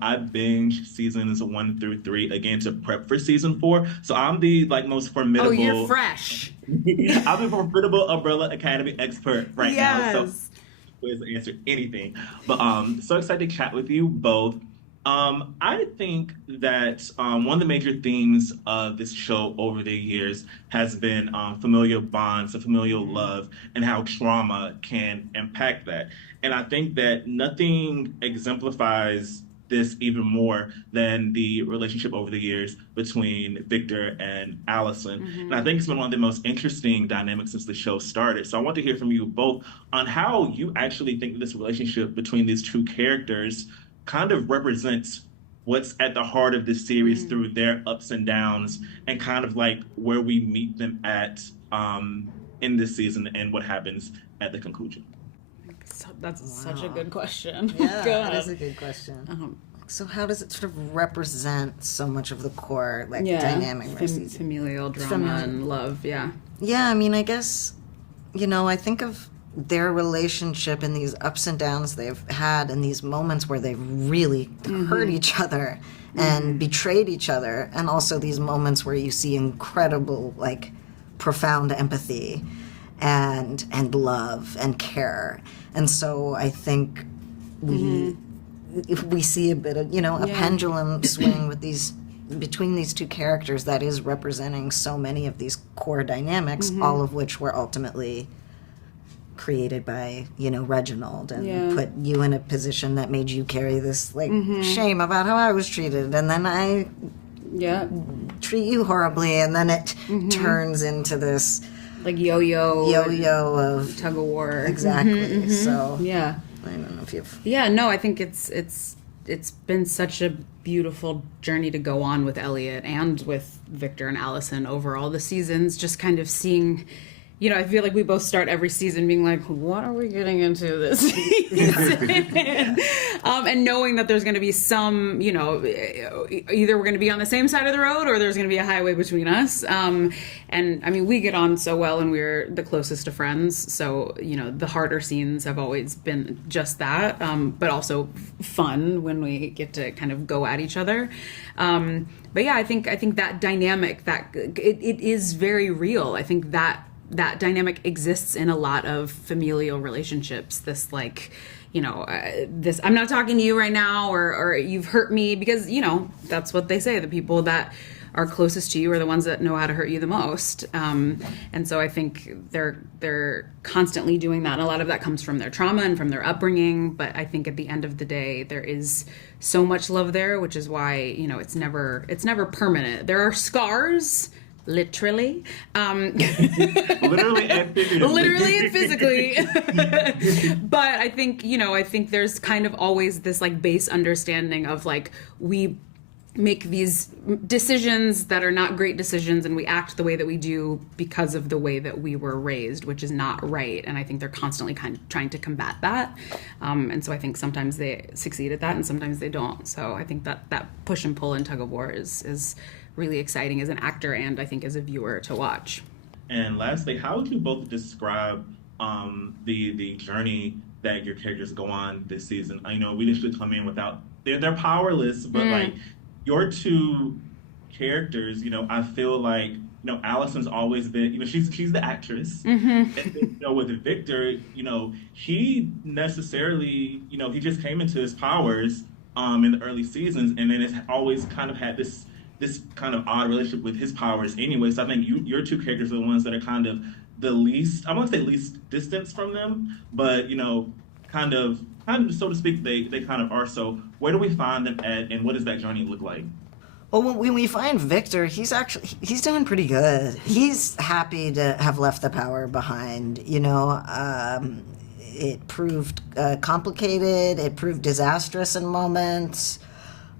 I binged seasons 1 through 3 again to prep for season 4. So I'm the like most Oh, you're formidable. fresh. I'm the formidable Umbrella Academy expert right now. So Yes. please answer anything. But so excited to chat with you both. I think that one of the major themes of this show over the years has been familial bonds, and familial love, and how trauma can impact that. And I think that nothing exemplifies this even more than the relationship over the years between Victor and Allison. And I Mm-hmm. think it's been one of the most interesting dynamics since the show started. So I want to hear from you both on how you actually think this relationship between these two characters kind of represents what's at the heart of this series Mm. through their ups and downs and kind of like where we meet them at in this season and what happens at the conclusion. That's such a Wow. good question. Yeah, that is God. a good question. Um, So how does it sort of represent so much of the core like yeah. dynamic Familial drama Familial. and love. Yeah. Yeah, I mean, I guess, I think of their relationship and these ups and downs they've had and these moments where they've really hurt each other and betrayed each other, and also these moments where you see incredible, like, profound empathy and love and care. And so I think we if we see a bit of, a Yeah. pendulum swing with these between these two characters that is representing so many of these core dynamics, all of which were ultimately created by, Reginald, and Yeah. put you in a position that made you carry this like shame about how I was treated, and then I Yeah. treat you horribly, and then it turns into this Like yo-yo. yo-yo of Tug of war. exactly. So Yeah. I don't know if you've Yeah, no, I think it's been such a beautiful journey to go on with Elliot and with Victor and Allison over all the seasons, just kind of seeing, I feel like we both start every season being like, what are we getting into this season? And knowing that there's going to be some, either we're going to be on the same side of the road or there's going to be a highway between us. And I mean, we get on so well and we're the closest of friends. So, the harder scenes have always been just that, but also fun when we get to kind of go at each other. But yeah, I think that dynamic, that it is very real. I think that dynamic exists in a lot of familial relationships. This like, this, I'm not talking to you right now, or you've hurt me, because, that's what they say. The people that are closest to you are the ones that know how to hurt you the most. And so I think they're constantly doing that. And a lot of that comes from their trauma and from their upbringing. But I think at the end of the day, there is so much love there, which is why, it's never permanent. There are scars, literally, Literally and physically. literally and physically. But I think there's kind of always this like base understanding of like, we make these decisions that are not great decisions, and we act the way that we do because of the way that we were raised, which is not right. And I think they're constantly kind of trying to combat that. And so I think sometimes they succeed at that and sometimes they don't. So I think that push and pull and tug of war is really exciting as an actor and I think as a viewer to watch. And lastly, how would you both describe the journey that your characters go on this season? I know we initially come in without they're powerless, but like your two characters, I feel like Allison's always been, she's the actress. And then, with Victor, he necessarily, he just came into his powers in the early seasons, and then it's always kind of had this kind of odd relationship with his powers anyway. So I think your two characters are the ones that are kind of the least, I won't say least distance from them, but kind of so to speak, they kind of are. So where do we find them at, and what does that journey look like? Well, when we find Victor, he's doing pretty good. He's happy to have left the power behind. It proved complicated. It proved disastrous in moments.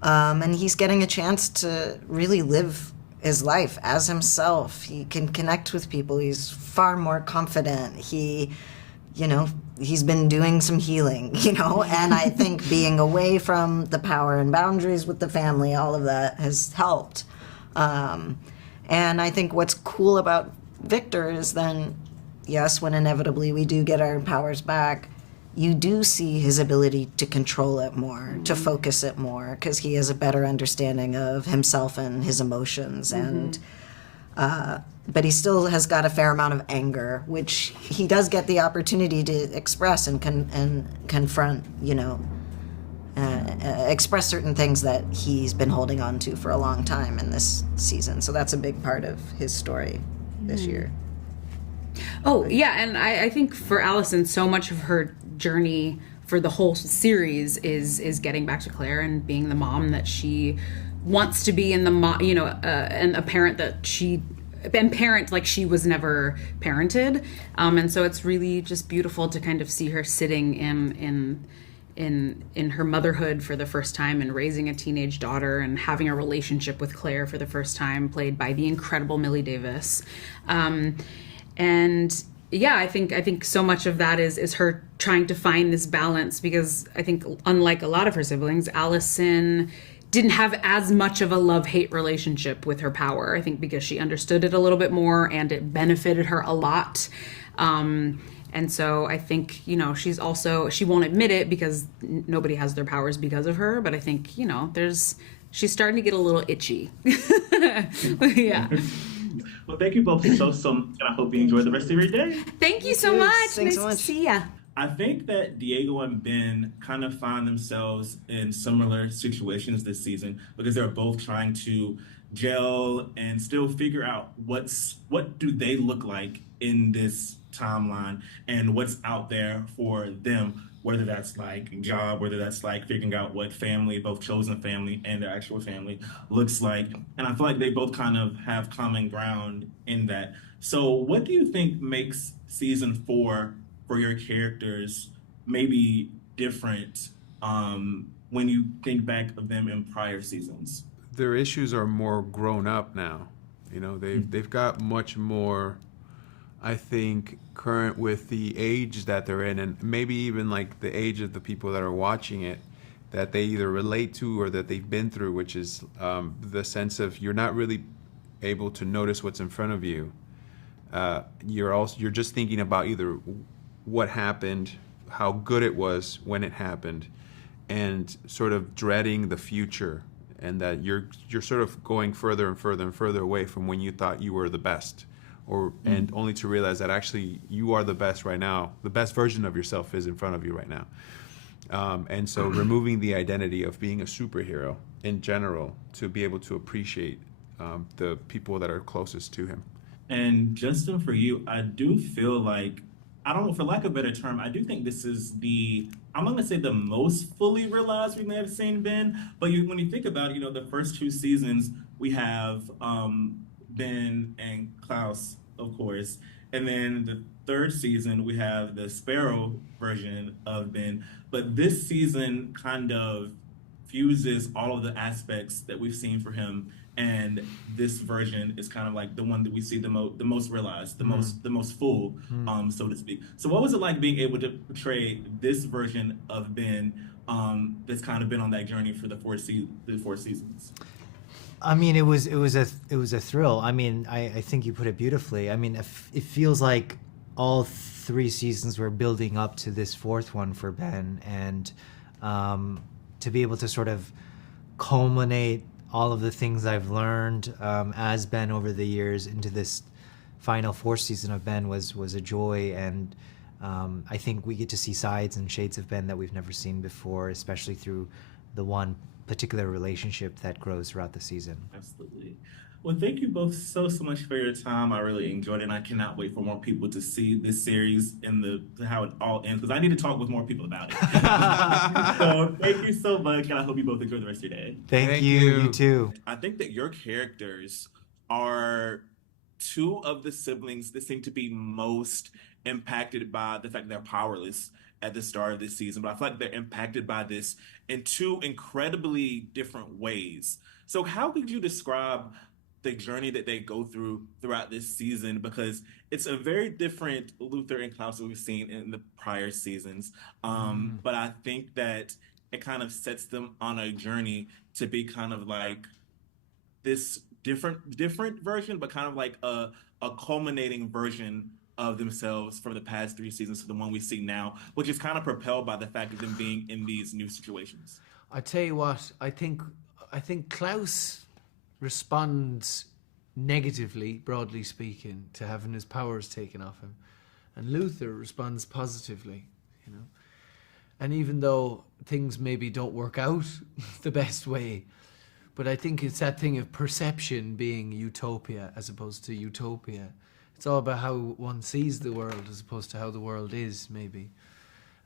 And he's getting a chance to really live his life as himself. He can connect with people. He's far more confident. He's been doing some healing, and I think being away from the power and boundaries with the family, all of that has helped. And I think what's cool about Victor is then, yes, when inevitably we do get our powers back, you do see his ability to control it more, to focus it more, because he has a better understanding of himself and his emotions. And but he still has got a fair amount of anger, which he does get the opportunity to express and confront, express certain things that he's been holding on to for a long time in this season. So that's a big part of his story this year. Oh, yeah, and I think for Allison, so much of her journey for the whole series is getting back to Claire and being the mom that she wants to be, and and a parent that she like she was never parented, and so it's really just beautiful to kind of see her sitting in her motherhood for the first time and raising a teenage daughter and having a relationship with Claire for the first time, played by the incredible Millie Davis. And yeah, I think so much of that is her trying to find this balance, because I think, unlike a lot of her siblings, Allison didn't have as much of a love-hate relationship with her power. I think because she understood it a little bit more and it benefited her a lot. And so I think, she won't admit it because nobody has their powers because of her. But I think, she's starting to get a little itchy. Yeah. Well, thank you both so much, and I hope you enjoy the rest of your day. Thank you so much. Thanks Nice so much. to see ya. I think that Diego and Ben kind of find themselves in similar situations this season, because they're both trying to gel and still figure out what do they look like in this timeline and what's out there for them, whether that's like job, whether that's like figuring out what family, both chosen family and their actual family, looks like. And I feel like they both kind of have common ground in that. So what do you think makes season 4 for your characters maybe different, when you think back of them in prior seasons? Their issues are more grown up now. They've got much more, I think, current with the age that they're in, and maybe even like the age of the people that are watching it, that they either relate to or that they've been through, which is the sense of you're not really able to notice what's in front of you. You're just thinking about either what happened, how good it was when it happened, and sort of dreading the future, and that you're sort of going further and further and further away from when you thought you were the best, and only to realize that actually you are the best right now. The best version of yourself is in front of you right now. And so removing the identity of being a superhero in general to be able to appreciate the people that are closest to him. And Justin, for you, I do feel like, I don't know, for lack of a better term, I do think this is I'm going to say the most fully realized we may have seen Ben. But when you think about it, the first 2 seasons, we have Ben and Klaus, of course. And then the 3rd season, we have the Sparrow version of Ben. But this season kind of fuses all of the aspects that we've seen for him, and this version is kind of like the one that we see the most realized, the most full, so to speak. So what was it like being able to portray this version of Ben, that's kind of been on that journey for the 4 seasons? I mean, it was a thrill. I mean, I think you put it beautifully. I mean, it feels like all 3 seasons were building up to this 4th one for Ben, and to be able to sort of culminate all of the things I've learned as Ben over the years into this final 4th season of Ben was a joy. And I think we get to see sides and shades of Ben that we've never seen before, especially through the one particular relationship that grows throughout the season. Absolutely. Well, thank you both so much for your time. I really enjoyed it, and I cannot wait for more people to see this series and how it all ends, because I need to talk with more people about it. So thank you so much, and I hope you both enjoy the rest of your day. Thank you. You too. I think that your characters are 2 of the siblings that seem to be most impacted by the fact that they're powerless at the start of this season, but I feel like they're impacted by this in 2 incredibly different ways. So how could you describe the journey that they go throughout this season? Because it's a very different Luther and Klaus that we've seen in the prior seasons. But I think that it kind of sets them on a journey to be kind of like this different version, but kind of like a culminating version of themselves from the past 3 seasons to the one we see now, which is kind of propelled by the fact of them being in these new situations? I tell you what, I think Klaus responds negatively, broadly speaking, to having his powers taken off him, and Luther responds positively, you know. And even though things maybe don't work out the best way, but I think it's that thing of perception being utopia as opposed to utopia. It's all about how one sees the world as opposed to how the world is, maybe.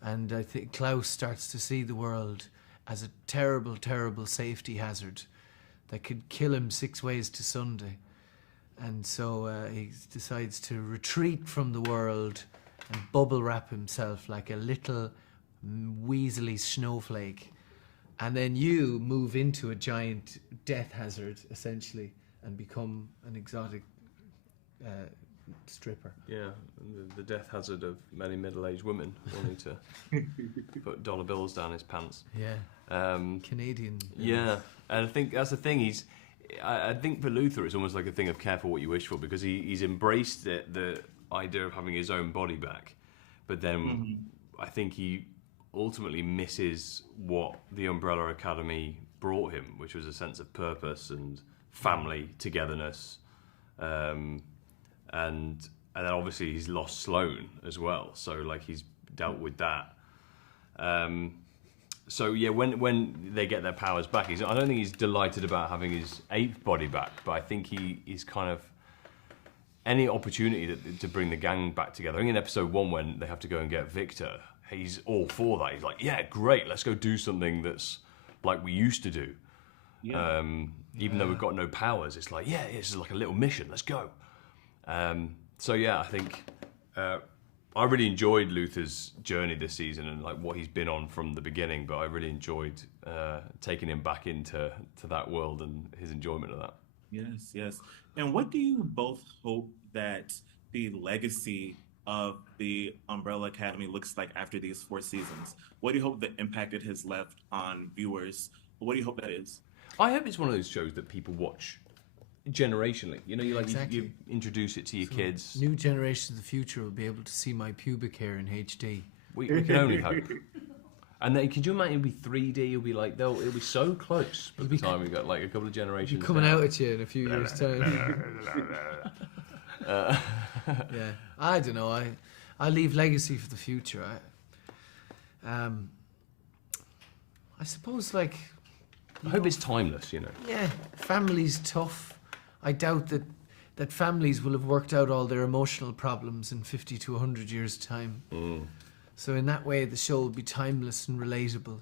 And I think Klaus starts to see the world as a terrible, terrible safety hazard that could kill him 6 ways to Sunday. And so he decides to retreat from the world and bubble wrap himself like a little weaselly snowflake. And then you move into a giant death hazard, essentially, and become an exotic stripper. Yeah, the death hazard of many middle-aged women wanting to put dollar bills down his pants. Yeah. Canadian. Yeah, and I think that's the thing. I think for Luther, it's almost like a thing of careful what you wish for, because he's embraced the idea of having his own body back, but then I think he ultimately misses what the Umbrella Academy brought him, which was a sense of purpose and family togetherness, and then obviously he's lost Sloane as well, so like he's dealt with that. So yeah, when they get their powers back, I don't think he's delighted about having his ape body back, but I think he is kind of any opportunity to bring the gang back together. I think in episode 1 when they have to go and get Victor, he's all for that. He's like, yeah, great, let's go do something that's like we used to do. Yeah. Even though we've got no powers, it's like, yeah, it's like a little mission, let's go. So yeah, I think I really enjoyed Luther's journey this season and like what he's been on from the beginning, but I really enjoyed taking him back into that world and his enjoyment of that. Yes, yes. And what do you both hope that the legacy of the Umbrella Academy looks like after these 4 seasons? What do you hope the impact it has left on viewers? What do you hope that is? I hope it's one of those shows that people watch generationally. You know, you introduce it to your kids. New generations of the future will be able to see my pubic hair in HD. We can only hope. And then, could you imagine it'll be 3D? It'll be like, it'll be so close by the time we got like a couple of generations. It'll be coming out at you in a few years' time. Yeah, I don't know. I leave legacy for the future. I suppose like. I hope it's timeless, you know. Yeah, family's tough. I doubt that families will have worked out all their emotional problems in 50 to 100 years' time. So in that way, the show will be timeless and relatable.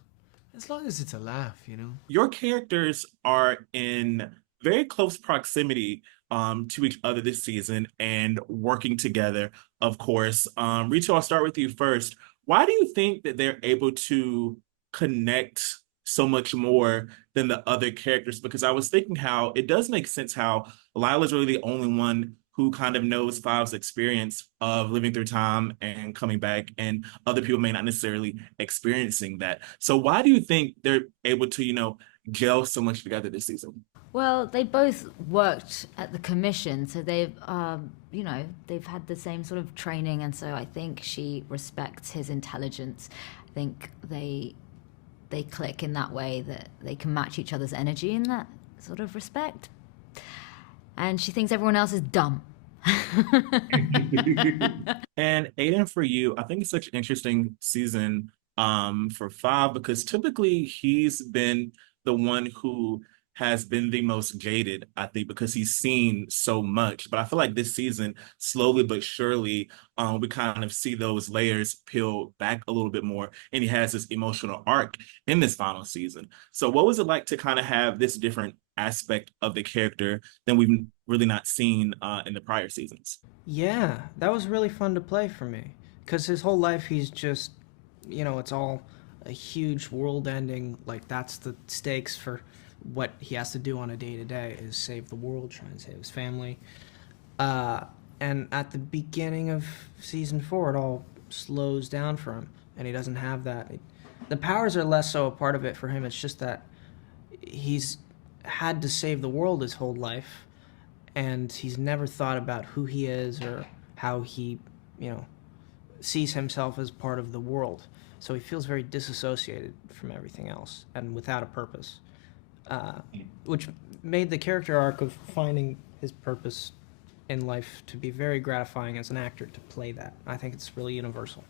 As long as it's a laugh, you know. Your characters are in very close proximity to each other this season and working together, of course. Ritu, I'll start with you first. Why do you think that they're able to connect so much more than the other characters? Because I was thinking how it does make sense how Lila's really the only one who kind of knows Five's experience of living through time and coming back, and other people may not necessarily experiencing that. So why do you think they're able to, gel so much together this season? Well, they both worked at the commission, so they've, they've had the same sort of training, and so I think she respects his intelligence. I think they click in that way that they can match each other's energy in that sort of respect. And she thinks everyone else is dumb. And Aidan, for you, I think it's such an interesting season for Five, because typically he's been the one who has been the most jaded, I think, because he's seen so much. But I feel like this season, slowly but surely, we kind of see those layers peel back a little bit more, and he has this emotional arc in this final season. So what was it like to kind of have this different aspect of the character than we've really not seen in the prior seasons? Yeah, that was really fun to play for me, because his whole life he's just, it's all a huge world ending, like that's the stakes for what he has to do on a day-to-day is save the world, try and save his family. And at the beginning of season 4, it all slows down for him, and he doesn't have that. The powers are less so a part of it for him. It's just that he's had to save the world his whole life, and he's never thought about who he is or how he sees himself as part of the world. So he feels very disassociated from everything else and without a purpose, which made the character arc of finding his purpose in life to be very gratifying as an actor to play that. I think it's really universal.